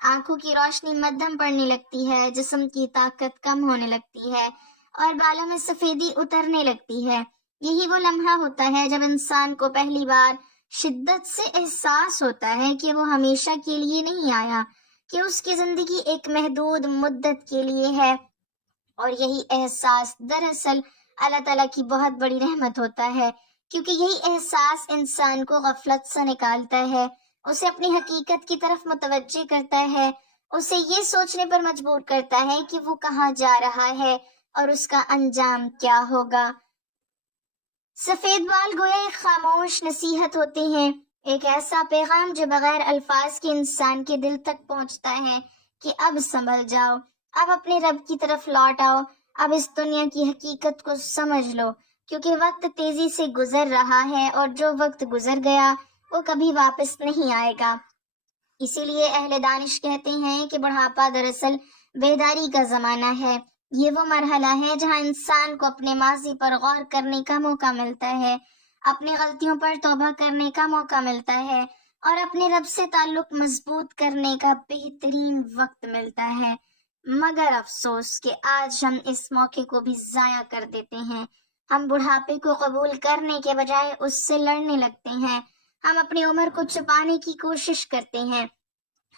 آنکھوں کی روشنی مدھم پڑنے لگتی ہے، جسم کی طاقت کم ہونے لگتی ہے اور بالوں میں سفیدی اترنے لگتی ہے۔ یہی وہ لمحہ ہوتا ہے جب انسان کو پہلی بار شدت سے احساس ہوتا ہے کہ وہ ہمیشہ کے لیے نہیں آیا، کہ اس کی زندگی ایک محدود مدت کے لیے ہے، اور یہی احساس دراصل اللہ تعالیٰ کی بہت بڑی رحمت ہوتا ہے، کیونکہ یہی احساس انسان کو غفلت سے نکالتا ہے، اسے اپنی حقیقت کی طرف متوجہ کرتا ہے، اسے یہ سوچنے پر مجبور کرتا ہے کہ وہ کہاں جا رہا ہے اور اس کا انجام کیا ہوگا۔ سفید بال گویا ایک خاموش نصیحت ہوتے ہیں، ایک ایسا پیغام جو بغیر الفاظ کے انسان کے دل تک پہنچتا ہے کہ اب سنبھل جاؤ، اب اپنے رب کی طرف لوٹ آؤ، اب اس دنیا کی حقیقت کو سمجھ لو، کیونکہ وقت تیزی سے گزر رہا ہے اور جو وقت گزر گیا وہ کبھی واپس نہیں آئے گا۔ اسی لیے اہل دانش کہتے ہیں کہ بڑھاپا دراصل بیداری کا زمانہ ہے۔ یہ وہ مرحلہ ہے جہاں انسان کو اپنے ماضی پر غور کرنے کا موقع ملتا ہے، اپنی غلطیوں پر توبہ کرنے کا موقع ملتا ہے اور اپنے رب سے تعلق مضبوط کرنے کا بہترین وقت ملتا ہے۔ مگر افسوس کہ آج ہم اس موقع کو بھی ضائع کر دیتے ہیں۔ ہم بڑھاپے کو قبول کرنے کے بجائے اس سے لڑنے لگتے ہیں۔ ہم اپنی عمر کو چھپانے کی کوشش کرتے ہیں۔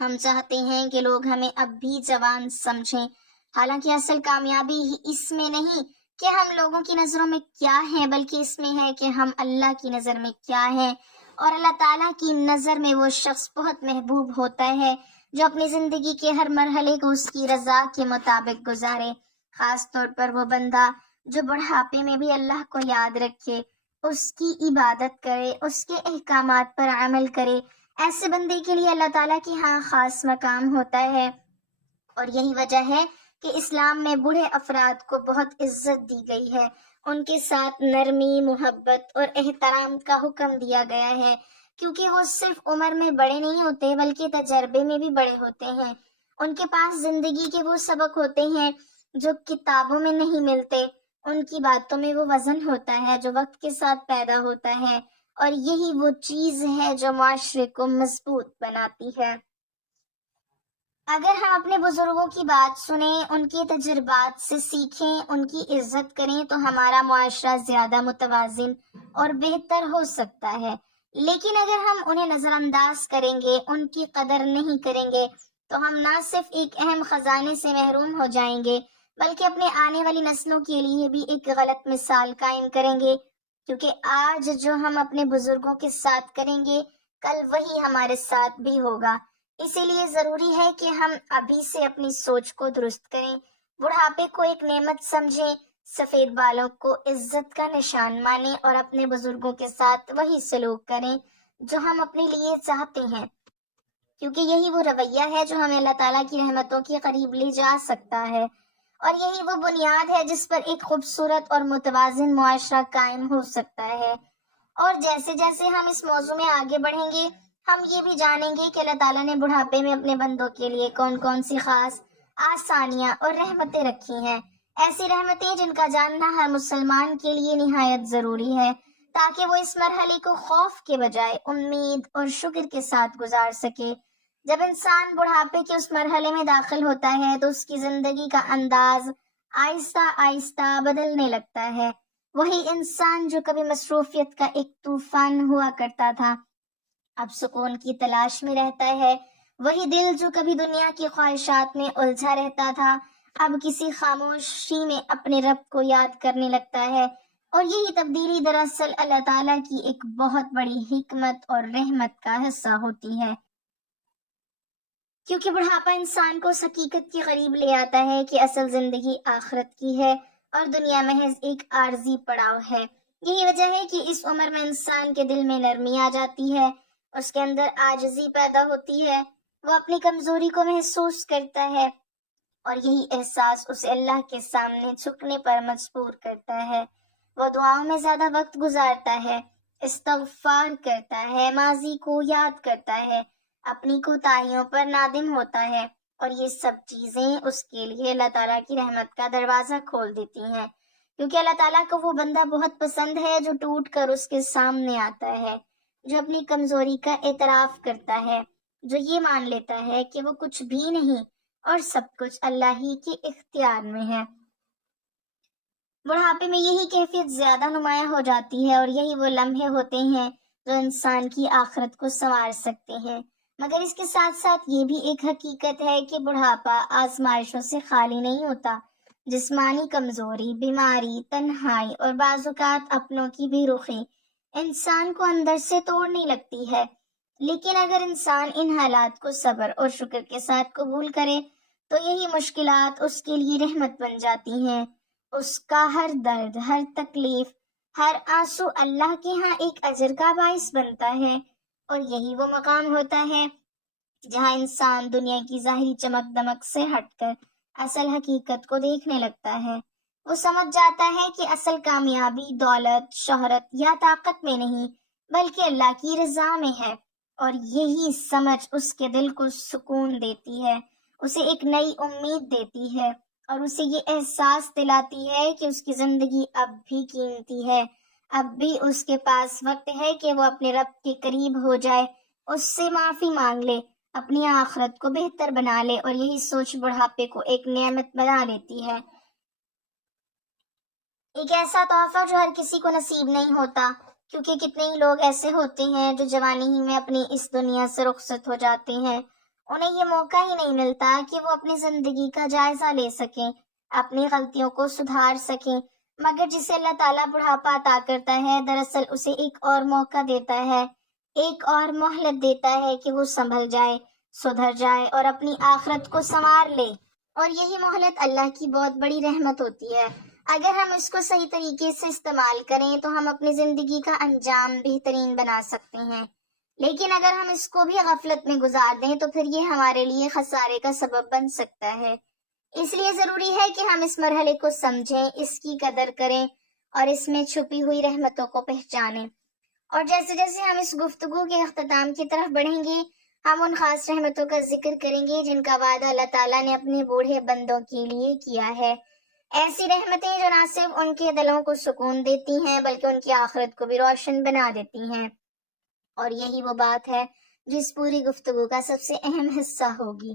ہم چاہتے ہیں کہ لوگ ہمیں اب بھی جوان سمجھیں، حالانکہ اصل کامیابی ہی اس میں نہیں کہ ہم لوگوں کی نظروں میں کیا ہیں، بلکہ اس میں ہے کہ ہم اللہ کی نظر میں کیا ہیں۔ اور اللہ تعالیٰ کی نظر میں وہ شخص بہت محبوب ہوتا ہے جو اپنی زندگی کے ہر مرحلے کو اس کی رضا کے مطابق گزارے، خاص طور پر وہ بندہ جو بڑھاپے میں بھی اللہ کو یاد رکھے، اس کی عبادت کرے، اس کے احکامات پر عمل کرے۔ ایسے بندے کے لیے اللہ تعالیٰ کی ہاں خاص مقام ہوتا ہے، اور یہی وجہ ہے کہ اسلام میں بوڑھے افراد کو بہت عزت دی گئی ہے، ان کے ساتھ نرمی، محبت اور احترام کا حکم دیا گیا ہے، کیونکہ وہ صرف عمر میں بڑے نہیں ہوتے بلکہ تجربے میں بھی بڑے ہوتے ہیں۔ ان کے پاس زندگی کے وہ سبق ہوتے ہیں جو کتابوں میں نہیں ملتے، ان کی باتوں میں وہ وزن ہوتا ہے جو وقت کے ساتھ پیدا ہوتا ہے، اور یہی وہ چیز ہے جو معاشرے کو مضبوط بناتی ہے۔ اگر ہم اپنے بزرگوں کی بات سنیں، ان کے تجربات سے سیکھیں، ان کی عزت کریں تو ہمارا معاشرہ زیادہ متوازن اور بہتر ہو سکتا ہے۔ لیکن اگر ہم انہیں نظر انداز کریں گے، ان کی قدر نہیں کریں گے، تو ہم نہ صرف ایک اہم خزانے سے محروم ہو جائیں گے بلکہ اپنے آنے والی نسلوں کے لیے بھی ایک غلط مثال قائم کریں گے، کیونکہ آج جو ہم اپنے بزرگوں کے ساتھ کریں گے کل وہی ہمارے ساتھ بھی ہوگا۔ اسی لیے ضروری ہے کہ ہم ابھی سے اپنی سوچ کو درست کریں، بڑھاپے کو ایک نعمت سمجھیں، سفید بالوں کو عزت کا نشان مانیں اور اپنے بزرگوں کے ساتھ وہی سلوک کریں جو ہم اپنے لیے چاہتے ہیں، کیونکہ یہی وہ رویہ ہے جو ہمیں اللہ تعالیٰ کی رحمتوں کے قریب لے جا سکتا ہے، اور یہی وہ بنیاد ہے جس پر ایک خوبصورت اور متوازن معاشرہ قائم ہو سکتا ہے۔ اور جیسے جیسے ہم اس موضوع میں آگے بڑھیں گے، ہم یہ بھی جانیں گے کہ اللہ تعالیٰ نے بڑھاپے میں اپنے بندوں کے لیے کون کون سی خاص آسانیاں اور رحمتیں رکھی ہیں، ایسی رحمتیں جن کا جاننا ہر مسلمان کے لیے نہایت ضروری ہے، تاکہ وہ اس مرحلے کو خوف کے بجائے امید اور شکر کے ساتھ گزار سکے۔ جب انسان بڑھاپے کے اس مرحلے میں داخل ہوتا ہے تو اس کی زندگی کا انداز آہستہ آہستہ بدلنے لگتا ہے۔ وہی انسان جو کبھی مصروفیت کا ایک طوفان ہوا کرتا تھا، اب سکون کی تلاش میں رہتا ہے۔ وہی دل جو کبھی دنیا کی خواہشات میں الجھا رہتا تھا، اب کسی خاموشی میں اپنے رب کو یاد کرنے لگتا ہے۔ اور یہی تبدیلی دراصل اللہ تعالیٰ کی ایک بہت بڑی حکمت اور رحمت کا حصہ ہوتی ہے، کیونکہ بڑھاپا انسان کو اس حقیقت کے قریب لے آتا ہے کہ اصل زندگی آخرت کی ہے اور دنیا محض ایک عارضی پڑاؤ ہے۔ یہی وجہ ہے کہ اس عمر میں انسان کے دل میں نرمی آ جاتی ہے، اس کے اندر عاجزی پیدا ہوتی ہے، وہ اپنی کمزوری کو محسوس کرتا ہے، اور یہی احساس اسے اللہ کے سامنے جھکنے پر مجبور کرتا ہے۔ وہ دعاؤں میں زیادہ وقت گزارتا ہے، استغفار کرتا ہے، ماضی کو یاد کرتا ہے، اپنی کوتاہیوں پر نادم ہوتا ہے، اور یہ سب چیزیں اس کے لیے اللہ تعالیٰ کی رحمت کا دروازہ کھول دیتی ہیں، کیونکہ اللہ تعالیٰ کو وہ بندہ بہت پسند ہے جو ٹوٹ کر اس کے سامنے آتا ہے، جو اپنی کمزوری کا اعتراف کرتا ہے، جو یہ مان لیتا ہے کہ وہ کچھ بھی نہیں اور سب کچھ اللہ ہی کے اختیار میں ہے۔ بڑھاپے میں یہی کیفیت زیادہ نمایاں ہو جاتی ہے اور یہی وہ لمحے ہوتے ہیں جو انسان کی آخرت کو سنوار سکتے ہیں۔ مگر اس کے ساتھ ساتھ یہ بھی ایک حقیقت ہے کہ بڑھاپا آزمائشوں سے خالی نہیں ہوتا۔ جسمانی کمزوری، بیماری، تنہائی اور بعض اوقات اپنوں کی بے رخی انسان کو اندر سے توڑنے لگتی ہے، لیکن اگر انسان ان حالات کو صبر اور شکر کے ساتھ قبول کرے تو یہی مشکلات اس کے لیے رحمت بن جاتی ہیں۔ اس کا ہر درد، ہر تکلیف، ہر آنسو اللہ کے ہاں ایک اجر کا باعث بنتا ہے، اور یہی وہ مقام ہوتا ہے جہاں انسان دنیا کی ظاہری چمک دمک سے ہٹ کر اصل حقیقت کو دیکھنے لگتا ہے۔ وہ سمجھ جاتا ہے کہ اصل کامیابی دولت، شہرت یا طاقت میں نہیں بلکہ اللہ کی رضا میں ہے، اور یہی سمجھ اس کے دل کو سکون دیتی ہے، اسے ایک نئی امید دیتی ہے، اور اسے یہ احساس دلاتی ہے کہ اس کی زندگی اب بھی قیمتی ہے، اب بھی اس کے پاس وقت ہے کہ وہ اپنے رب کے قریب ہو جائے، اس سے معافی مانگ لے، اپنی آخرت کو بہتر بنا لے، اور یہی سوچ بڑھاپے کو ایک نعمت بنا لیتی ہے، ایک ایسا تحفہ جو ہر کسی کو نصیب نہیں ہوتا، کیونکہ کتنے ہی لوگ ایسے ہوتے ہیں جو جوانی ہی میں اپنی اس دنیا سے رخصت ہو جاتے ہیں، انہیں یہ موقع ہی نہیں ملتا کہ وہ اپنی زندگی کا جائزہ لے سکیں، اپنی غلطیوں کو سدھار سکیں، مگر جسے اللہ تعالیٰ بڑھاپا عطا کرتا ہے دراصل اسے ایک اور موقع دیتا ہے، ایک اور مہلت دیتا ہے کہ وہ سنبھل جائے، سدھر جائے اور اپنی آخرت کو سنوار لے، اور یہی مہلت اللہ کی بہت بڑی رحمت ہوتی ہے۔ اگر ہم اس کو صحیح طریقے سے استعمال کریں تو ہم اپنی زندگی کا انجام بہترین بنا سکتے ہیں، لیکن اگر ہم اس کو بھی غفلت میں گزار دیں تو پھر یہ ہمارے لیے خسارے کا سبب بن سکتا ہے۔ اس لیے ضروری ہے کہ ہم اس مرحلے کو سمجھیں، اس کی قدر کریں اور اس میں چھپی ہوئی رحمتوں کو پہچانیں، اور جیسے جیسے ہم اس گفتگو کے اختتام کی طرف بڑھیں گے ہم ان خاص رحمتوں کا ذکر کریں گے جن کا وعدہ اللہ تعالیٰ نے اپنے بوڑھے بندوں کے لیے کیا ہے، ایسی رحمتیں جو نہ صرف ان کے دلوں کو سکون دیتی ہیں بلکہ ان کی آخرت کو بھی روشن بنا دیتی ہیں، اور یہی وہ بات ہے جس پوری گفتگو کا سب سے اہم حصہ ہوگی۔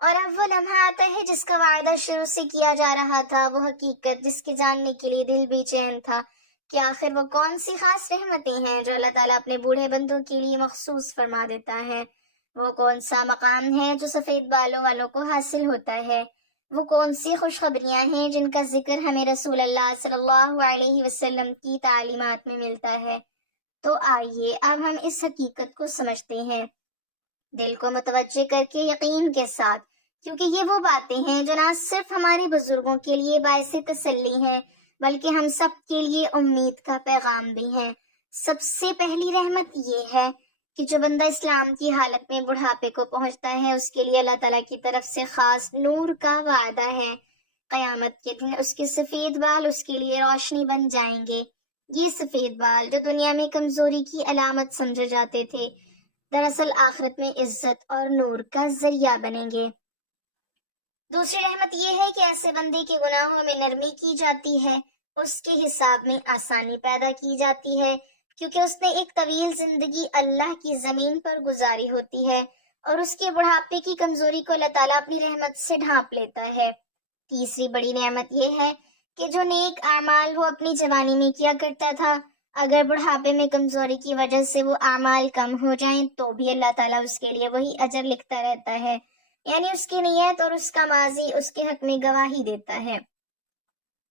اور اب وہ لمحہ آتا ہے جس کا وعدہ شروع سے کیا جا رہا تھا، وہ حقیقت جس کے جاننے کے لیے دل بے چین تھا کہ آخر وہ کون سی خاص رحمتیں ہیں جو اللہ تعالیٰ اپنے بوڑھے بندوں کے لیے مخصوص فرما دیتا ہے، وہ کون سا مقام ہے جو سفید بالوں والوں کو حاصل ہوتا ہے، وہ کون سی خوشخبریاں ہیں جن کا ذکر ہمیں رسول اللہ صلی اللہ علیہ وسلم کی تعلیمات میں ملتا ہے۔ تو آئیے اب ہم اس حقیقت کو سمجھتے ہیں، دل کو متوجہ کر کے یقین کے ساتھ، کیونکہ یہ وہ باتیں ہیں جو نہ صرف ہمارے بزرگوں کے لیے باعث تسلی ہیں بلکہ ہم سب کے لیے امید کا پیغام بھی ہیں۔ سب سے پہلی رحمت یہ ہے کہ جو بندہ اسلام کی حالت میں بڑھاپے کو پہنچتا ہے اس کے لیے اللہ تعالیٰ کی طرف سے خاص نور کا وعدہ ہے، قیامت کے دن اس کے سفید بال اس کے لیے روشنی بن جائیں گے۔ یہ سفید بال جو دنیا میں کمزوری کی علامت سمجھے جاتے تھے دراصل آخرت میں عزت اور نور کا ذریعہ بنیں گے۔ دوسری رحمت یہ ہے کہ ایسے بندے کے گناہوں میں نرمی کی جاتی ہے، اس کے حساب میں آسانی پیدا کی جاتی ہے، کیونکہ اس نے ایک طویل زندگی اللہ کی زمین پر گزاری ہوتی ہے، اور اس کے بڑھاپے کی کمزوری کو اللہ تعالیٰ اپنی رحمت سے ڈھانپ لیتا ہے۔ تیسری بڑی نعمت یہ ہے کہ جو نیک اعمال وہ اپنی جوانی میں کیا کرتا تھا اگر بڑھاپے میں کمزوری کی وجہ سے وہ اعمال کم ہو جائیں تو بھی اللہ تعالیٰ اس کے لیے وہی اجر لکھتا رہتا ہے، یعنی اس کی نیت اور اس کا ماضی اس کے حق میں گواہی دیتا ہے۔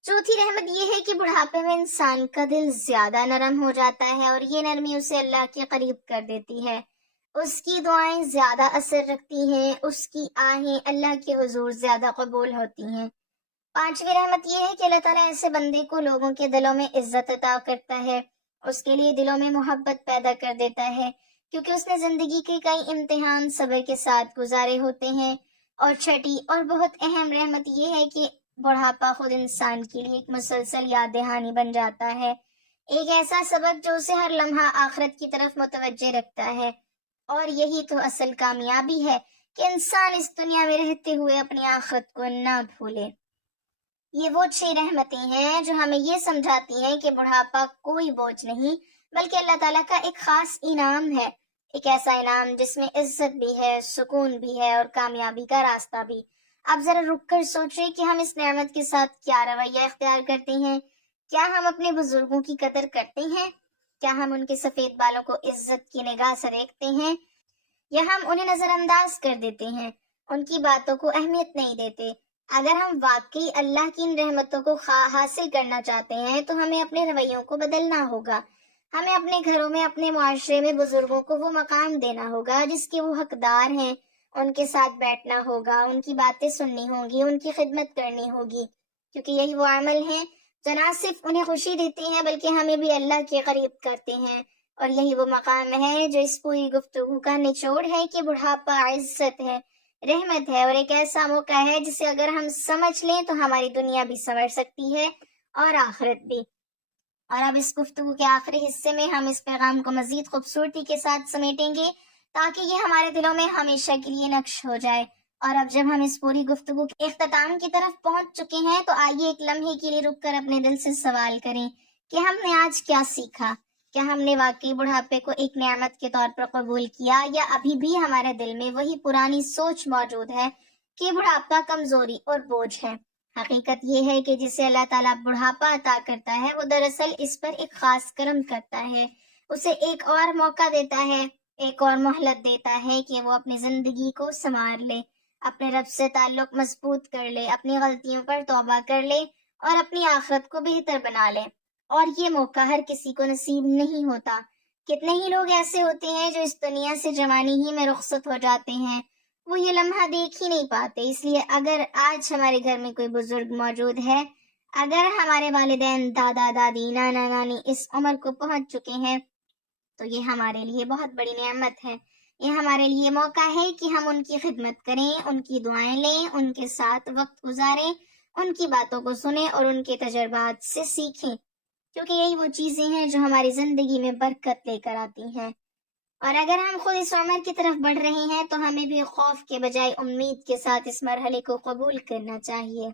چوتھی رحمت یہ ہے کہ بڑھاپے میں انسان کا دل زیادہ نرم ہو جاتا ہے، اور یہ نرمی اسے اللہ کے قریب کر دیتی ہے، اس کی دعائیں زیادہ اثر رکھتی ہیں، اس کی آہیں اللہ کے حضور زیادہ قبول ہوتی ہیں۔ پانچویں رحمت یہ ہے کہ اللہ تعالیٰ ایسے بندے کو لوگوں کے دلوں میں عزت عطا کرتا ہے، اس کے لیے دلوں میں محبت پیدا کر دیتا ہے، کیونکہ اس نے زندگی کے کئی امتحان صبر کے ساتھ گزارے ہوتے ہیں۔ اور چھٹی اور بہت اہم رحمت یہ ہے کہ بڑھاپا خود انسان کے لیے ایک مسلسل یاد دہانی بن جاتا ہے، ایک ایسا سبق جو اسے ہر لمحہ آخرت کی طرف متوجہ رکھتا ہے، اور یہی تو اصل کامیابی ہے کہ انسان اس دنیا میں رہتے ہوئے اپنی آخرت کو نہ بھولے۔ یہ وہ 6 رحمتیں ہیں جو ہمیں یہ سمجھاتی ہیں کہ بڑھاپا کوئی بوجھ نہیں بلکہ اللہ تعالیٰ کا ایک خاص انعام ہے، ایک ایسا انعام جس میں عزت بھی ہے، سکون بھی ہے اور کامیابی کا راستہ بھی۔ آپ ذرا رک کر سوچیں کہ ہم اس نعمت کے ساتھ کیا رویہ اختیار کرتے ہیں۔ کیا ہم اپنے بزرگوں کی قدر کرتے ہیں؟ کیا ہم ان کے سفید بالوں کو عزت کی نگاہ سے دیکھتے ہیں، یا ہم انہیں نظر انداز کر دیتے ہیں، ان کی باتوں کو اہمیت نہیں دیتے؟ اگر ہم واقعی اللہ کی ان رحمتوں کو حاصل کرنا چاہتے ہیں تو ہمیں اپنے رویوں کو بدلنا ہوگا۔ ہمیں اپنے گھروں میں، اپنے معاشرے میں بزرگوں کو وہ مقام دینا ہوگا جس کے وہ حقدار ہیں۔ ان کے ساتھ بیٹھنا ہوگا، ان کی باتیں سننی ہوں گی، ان کی خدمت کرنی ہوگی، کیونکہ یہی وہ عمل ہیں جو نہ صرف انہیں خوشی دیتی ہیں بلکہ ہمیں بھی اللہ کے قریب کرتے ہیں۔ اور یہی وہ مقام ہے جو اس پوری گفتگو کا نچوڑ ہے کہ بڑھاپا عزت ہے، رحمت ہے اور ایک ایسا موقع ہے جسے اگر ہم سمجھ لیں تو ہماری دنیا بھی سنور سکتی ہے اور آخرت بھی۔ اور اب اس گفتگو کے آخری حصے میں ہم اس پیغام کو مزید خوبصورتی کے ساتھ سمیٹیں گے تاکہ یہ ہمارے دلوں میں ہمیشہ کے لیے نقش ہو جائے۔ اور اب جب ہم اس پوری گفتگو کے اختتام کی طرف پہنچ چکے ہیں تو آئیے ایک لمحے کے لیے رک کر اپنے دل سے سوال کریں کہ ہم نے آج کیا سیکھا؟ کیا ہم نے واقعی بڑھاپے کو ایک نعمت کے طور پر قبول کیا، یا ابھی بھی ہمارے دل میں وہی پرانی سوچ موجود ہے کہ بڑھاپا کمزوری اور بوجھ ہے؟ حقیقت یہ ہے کہ جسے اللہ تعالیٰ بڑھاپا عطا کرتا ہے وہ دراصل اس پر ایک خاص کرم کرتا ہے، اسے ایک اور موقع دیتا ہے، ایک اور مہلت دیتا ہے کہ وہ اپنی زندگی کو سنوار لے، اپنے رب سے تعلق مضبوط کر لے، اپنی غلطیوں پر توبہ کر لے اور اپنی آخرت کو بہتر بنا لے۔ اور یہ موقع ہر کسی کو نصیب نہیں ہوتا۔ کتنے ہی لوگ ایسے ہوتے ہیں جو اس دنیا سے جوانی ہی میں رخصت ہو جاتے ہیں، وہ یہ لمحہ دیکھ ہی نہیں پاتے۔ اس لیے اگر آج ہمارے گھر میں کوئی بزرگ موجود ہے، اگر ہمارے والدین، دادا دادی، نانا نانی اس عمر کو پہنچ چکے ہیں تو یہ ہمارے لیے بہت بڑی نعمت ہے۔ یہ ہمارے لیے موقع ہے کہ ہم ان کی خدمت کریں، ان کی دعائیں لیں، ان کے ساتھ وقت گزاریں، ان کی باتوں کو سنیں اور ان کے تجربات سے سیکھیں، کیونکہ یہی وہ چیزیں ہیں جو ہماری زندگی میں برکت لے کر آتی ہیں۔ اور اگر ہم خود اس عمر کی طرف بڑھ رہے ہیں تو ہمیں بھی خوف کے بجائے امید کے ساتھ اس مرحلے کو قبول کرنا چاہیے۔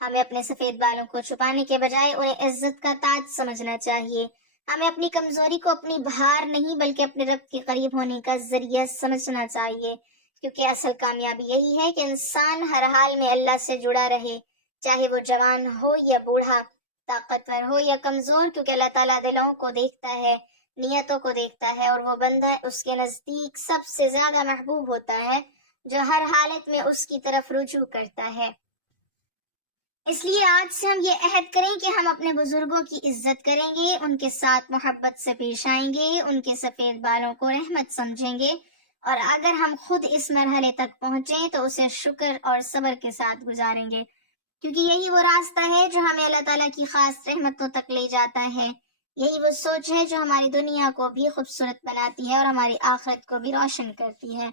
ہمیں اپنے سفید بالوں کو چھپانے کے بجائے انہیں عزت کا تاج سمجھنا چاہیے۔ ہمیں اپنی کمزوری کو اپنی بہار نہیں بلکہ اپنے رب کے قریب ہونے کا ذریعہ سمجھنا چاہیے، کیونکہ اصل کامیابی یہی ہے کہ انسان ہر حال میں اللہ سے جڑا رہے، چاہے وہ جوان ہو یا بوڑھا، طاقتور ہو یا کمزور، کیونکہ اللہ تعالیٰ دلوں کو دیکھتا ہے، نیتوں کو دیکھتا ہے، اور وہ بندہ اس کے نزدیک سب سے زیادہ محبوب ہوتا ہے جو ہر حالت میں اس کی طرف رجوع کرتا ہے۔ اس لیے آج سے ہم یہ عہد کریں کہ ہم اپنے بزرگوں کی عزت کریں گے، ان کے ساتھ محبت سے پیش آئیں گے، ان کے سفید بالوں کو رحمت سمجھیں گے، اور اگر ہم خود اس مرحلے تک پہنچیں تو اسے شکر اور صبر کے ساتھ گزاریں گے، کیونکہ یہی وہ راستہ ہے جو ہمیں اللہ تعالیٰ کی خاص رحمتوں تک لے جاتا ہے۔ یہی وہ سوچ ہے جو ہماری دنیا کو بھی خوبصورت بناتی ہے اور ہماری آخرت کو بھی روشن کرتی ہے۔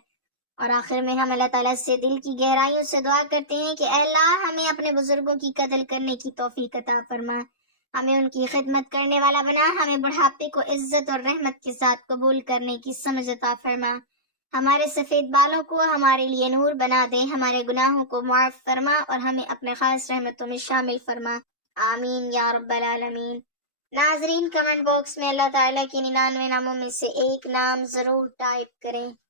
اور آخر میں ہم اللہ تعالیٰ سے دل کی گہرائیوں سے دعا کرتے ہیں کہ اے اللہ، ہمیں اپنے بزرگوں کی قدر کرنے کی توفیق عطا فرما، ہمیں ان کی خدمت کرنے والا بنا، ہمیں بڑھاپے کو عزت اور رحمت کے ساتھ قبول کرنے کی سمجھ عطا فرما، ہمارے سفید بالوں کو ہمارے لیے نور بنا دے، ہمارے گناہوں کو معاف فرما اور ہمیں اپنے خاص رحمتوں میں شامل فرما، آمین یا رب العالمین۔ ناظرین، کمنٹ باکس میں اللہ تعالیٰ کے 99 ناموں میں سے ایک نام ضرور ٹائپ کریں۔